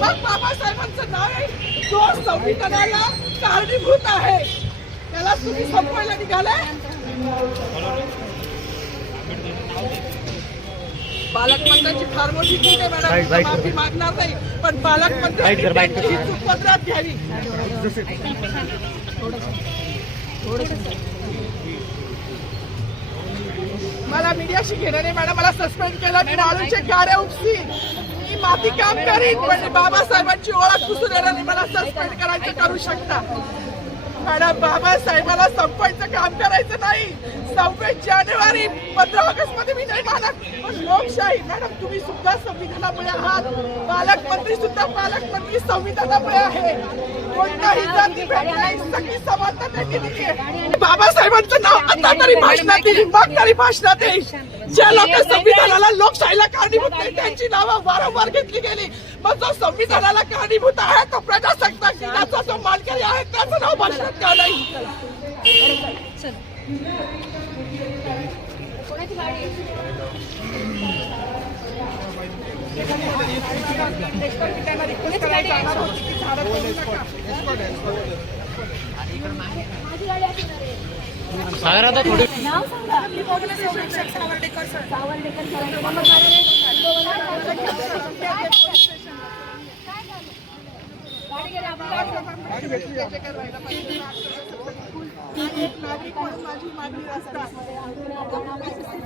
मग बाबासाहेबांचं नाव आहे जो संविधानाला कारणीभूत आहे त्याला तुम्ही संपवायला निघालाय. पालकमंत्र्यांची फार मोठी चूक आहे मॅडम, माफी मागणार नाही, पण पालकमंत्र्यांनी ही चूक पदरात घ्यावी. मला मीडियाशी घेणं नाही मॅडम, मला सस्पेंड केलं, मी वाळूचे गाड्या उपसी, मी माती काम करीन, पण बाबासाहेबांची ओळख पुसून येणार नाही. मला सस्पेंड करायचं करू शकता मॅडम. बाबासाहेबाला संपवायचं काम करायचं नाही. 26 जानेवारी 15 ऑगस्ट मध्ये मी नाही मानत, पण लोकशाही मॅडम तुम्ही सुद्धा संविधानामुळे आहात. पालकमंत्री सुद्धा पालकमंत्री संविधानामुळे आहे. कोणताही जाती भेट नाही, सगळी समानता त्यांनी दिली आहे. बाबासाहेबांचं नाव आता तरी भाषणात येईल, मग तरी भाषणात येईल. ज्या लोक संविधानाला लोकशाहीला कारणीभूत नाही त्यांची नावं वारंवार घेतली गेली. मग जो संविधानाला कारणीभूत आहे तो प्रजासत्ताक दिनाचा जो मानकरी आहे त्याचं नाव भाषणात का नाही. सागरात थोडी नाव सांगा. सावर्डेकर सर. सावर्डेकर नागरिक म्हणून माझी मागणी असतात.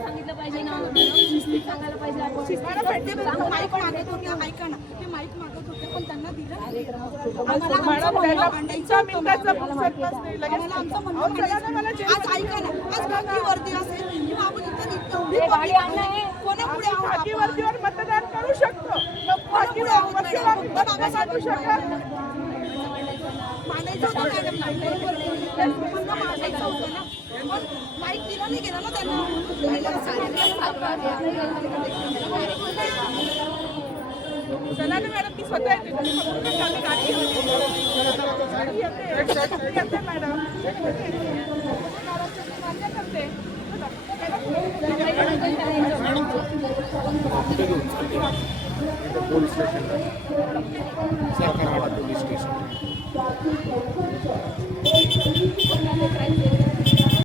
सांगितलं पाहिजे ना, सांगायला पाहिजे. माईक मागत होते, ऐका ना, ते माईक मागत होते पण त्यांना दिलं. आज ऐका ना, आज खाकी वर्दी असेल किंवा आपण कोणापुढे वर्दीवर मतदान करू शकतो, मानायचं होतं मॅडम, मानायचं होतं ना, पण माईक दिला नाही गेला ना त्यांना. चला ना मॅडम, मी स्वतः येते मॅडम. पोलीस स्टेशन सरकार पोलीस स्टेशन